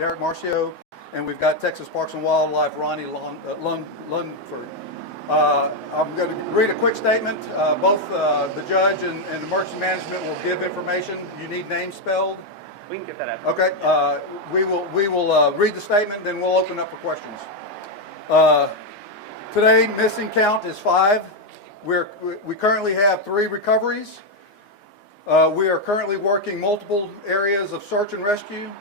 Derek Marcio, and we've got Texas Parks and Wildlife, Ronnie Lundford. I'm going to read a quick statement. Both the judge and emergency management will give information. You need names spelled? We can get that out. Okay. We will read the statement, then we'll open up for questions. Today, missing count is 5. We currently have 3 recoveries. We are currently working multiple areas of search and rescue.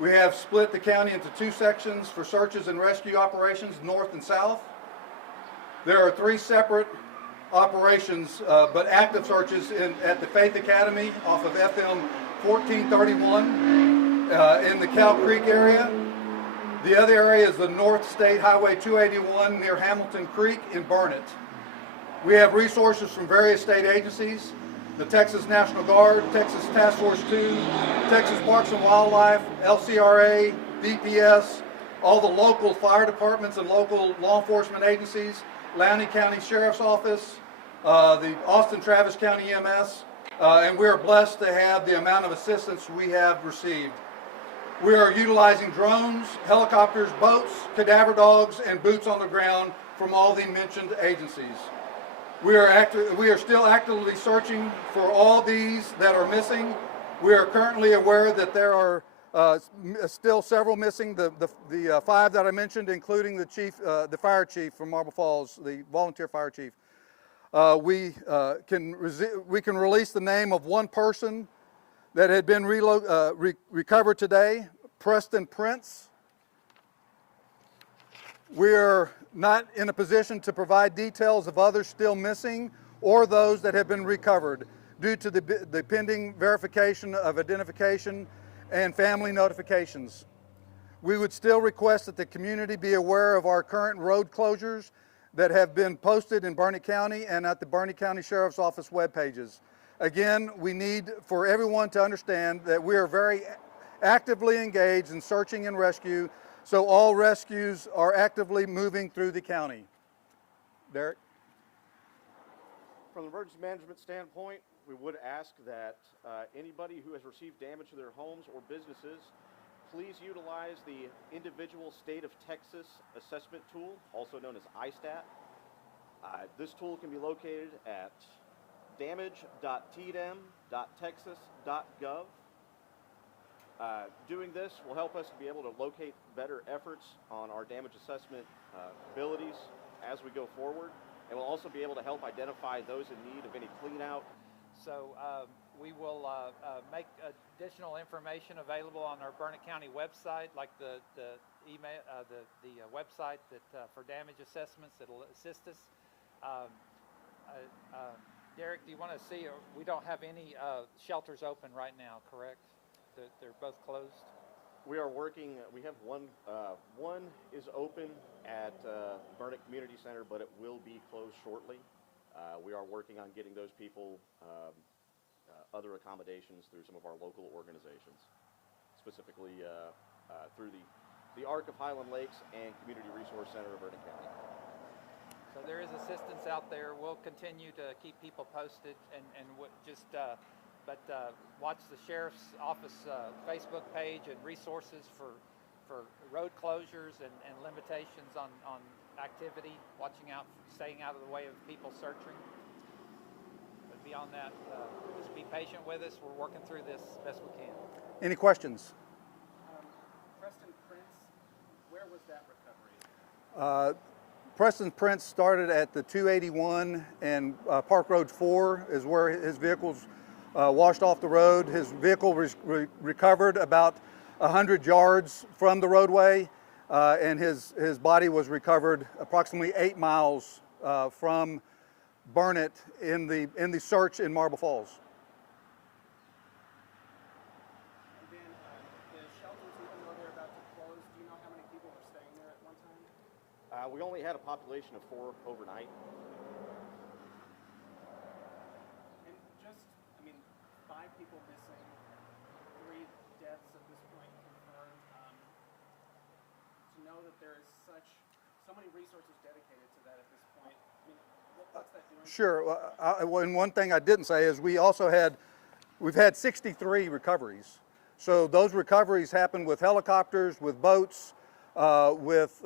We have split the county into 2 sections for searches and rescue operations, north and south. There are 3 separate operations, but active searches at the Faith Academy off of FM 1431 in the Cow Creek area. The other area is the North State Highway 281 near Hamilton Creek in Burnet. We have resources from various state agencies, the Texas National Guard, Texas Task Force 2, Texas Parks and Wildlife, LCRA, DPS, all the local fire departments and local law enforcement agencies, Loudoun County Sheriff's Office, the Austin Travis County EMS, and we are blessed to have the amount of assistance we have received. We are utilizing drones, helicopters, boats, cadaver dogs, and boots on the ground from all the mentioned agencies. We are still actively searching for all these that are missing. We are currently aware that there are still several missing. The 5 that I mentioned, including the chief, the fire chief from Marble Falls, the volunteer fire chief. We can release the name of one person that had been recovered today, Preston Prince. We are not in a position to provide details of others still missing or those that have been recovered due to the pending verification of identification and family notifications. We would still request that the community be aware of our current road closures that have been posted in Burnet County and at the Burnet County Sheriff's Office web pages. Again, we need for everyone to understand that we are very actively engaged in searching and rescue, so all rescues are actively moving through the county. Derek? From the emergency management standpoint, we would ask that anybody who has received damage to their homes or businesses, please utilize the individual state of Texas assessment tool, also known as ISTAT. This tool can be located at damage.tdem.texas.gov. Doing this will help us to be able to locate better efforts on our damage assessment abilities as we go forward, and we'll also be able to help identify those in need of any clean out. So we will make additional information available on our Burnet County website, like the email, the website that for damage assessments that'll assist us. Derek, do you want to see? We don't have any shelters open right now, correct? They're both closed. We are working. We have one is open at Burnet Community Center, but it will be closed shortly. We are working on getting those people other accommodations through some of our local organizations, specifically through the Arc of Highland Lakes and Community Resource Center of Burnet County. So there is assistance out there. We'll continue to keep people posted and watch the Sheriff's Office Facebook page and resources for road closures and limitations on activity, watching out, staying out of the way of people searching. But beyond that, just be patient with us. We're working through this as best we can. Any questions? Preston Prince, where was that recovery? Preston Prince started at the 281 and Park Road 4 is where his vehicle's washed off the road. His vehicle recovered about 100 yards from the roadway, and his body was recovered approximately 8 miles from Burnet in the search in Marble Falls. And then the shelters, even though they're about to close, do you know how many people were staying there at one time? We only had a population of 4 overnight. And just, I mean, 5 people missing, 3 deaths at this point confirmed. To know that there is so many resources dedicated to that at this point, I mean, what's that doing? Sure. And one thing I didn't say is we've had 63 recoveries. So those recoveries happen with helicopters, with boats, with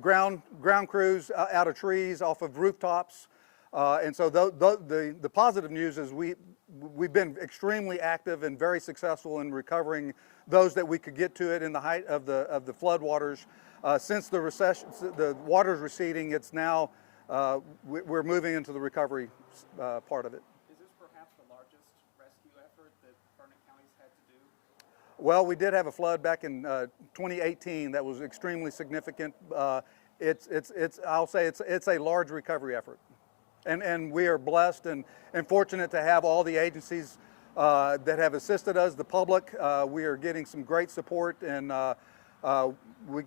ground crews out of trees, off of rooftops. And so the positive news is we've been extremely active and very successful in recovering those that we could get to it in the height of the flood waters. Since the recession, the water's receding, it's now we're moving into the recovery part of it. Is this perhaps the largest rescue effort that Burnet County's had to do? Well, we did have a flood back in 2018 that was extremely significant. I'll say it's a large recovery effort. And we are blessed and fortunate to have all the agencies that have assisted us, the public. We are getting some great support, and we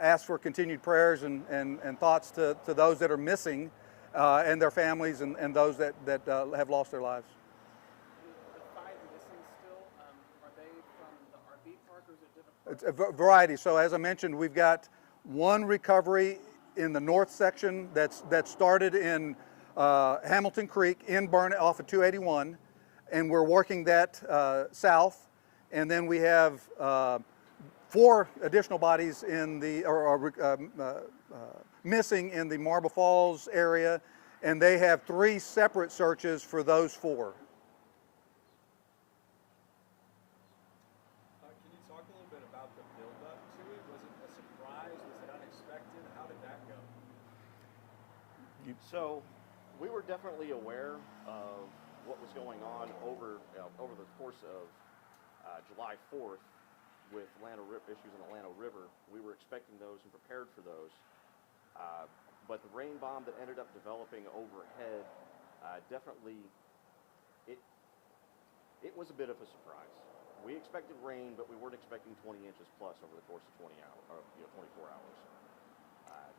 ask for continued prayers and thoughts to those that are missing and their families and those that have lost their lives. The 5 missing still, are they from the RV park, or is it different? It's a variety. So as I mentioned, we've got one recovery in the north section that started in Hamilton Creek in Burnet off of 281, and we're working that south. And then we have 4 additional bodies in the missing in the Marble Falls area, and they have 3 separate searches for those 4. Can you talk a little bit about the build-up to it? Was it a surprise? Was it unexpected? How did that go? So we were definitely aware of what was going on over the course of July 4th with issues in Atlanta River. We were expecting those and prepared for those. But the rain bomb that ended up developing overhead, definitely, it was a bit of a surprise. We expected rain, but we weren't expecting 20 inches plus over the course of 24 hours.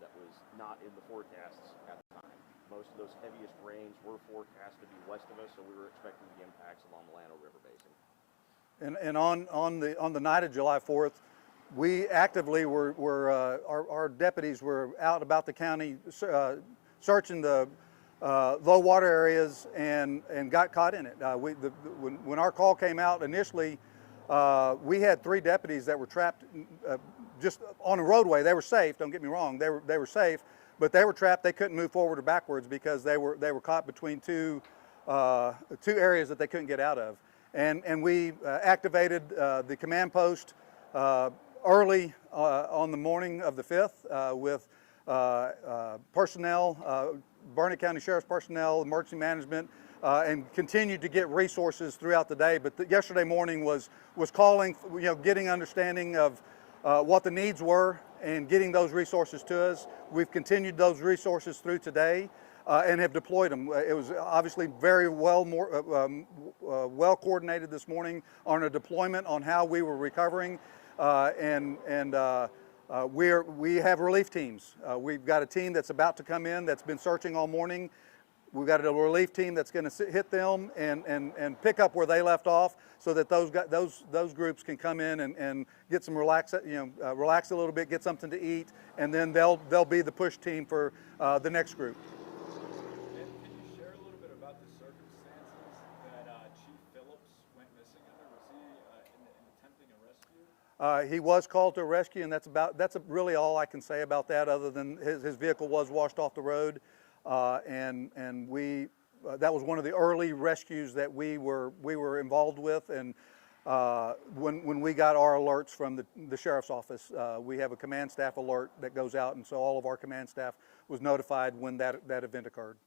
That was not in the forecasts at the time. Most of those heaviest rains were forecast to be west of us, so we were expecting the impacts along the Llano River Basin. And on the night of July 4th, we actively our deputies were out about the county searching the low water areas and got caught in it. When our call came out initially, we had 3 deputies that were trapped just on a roadway. They were safe. Don't get me wrong. They were safe, but they were trapped. They couldn't move forward or backwards because they were caught between two areas that they couldn't get out of. And we activated the command post early on the morning of the 5th with personnel, Burnet County Sheriff's personnel, emergency management, and continued to get resources throughout the day. But yesterday morning was calling, getting understanding of what the needs were and getting those resources to us. We've continued those resources through today and have deployed them. It was obviously very well coordinated this morning on a deployment on how we were recovering, we have relief teams. We've got a team that's about to come in that's been searching all morning. We've got a relief team that's going to hit them and pick up where they left off, so that those groups can come in and get some relax a little bit, get something to eat, and then they'll be the push team for the next group. And can you share a little bit about the circumstances that Chief Phillips went missing under? Was he in attempting a rescue? He was called to a rescue, and that's really all I can say about that, other than his vehicle was washed off the road, and we that was one of the early rescues that we were involved with. And when we got our alerts from the sheriff's office, we have a command staff alert that goes out, and so all of our command staff was notified when that event occurred.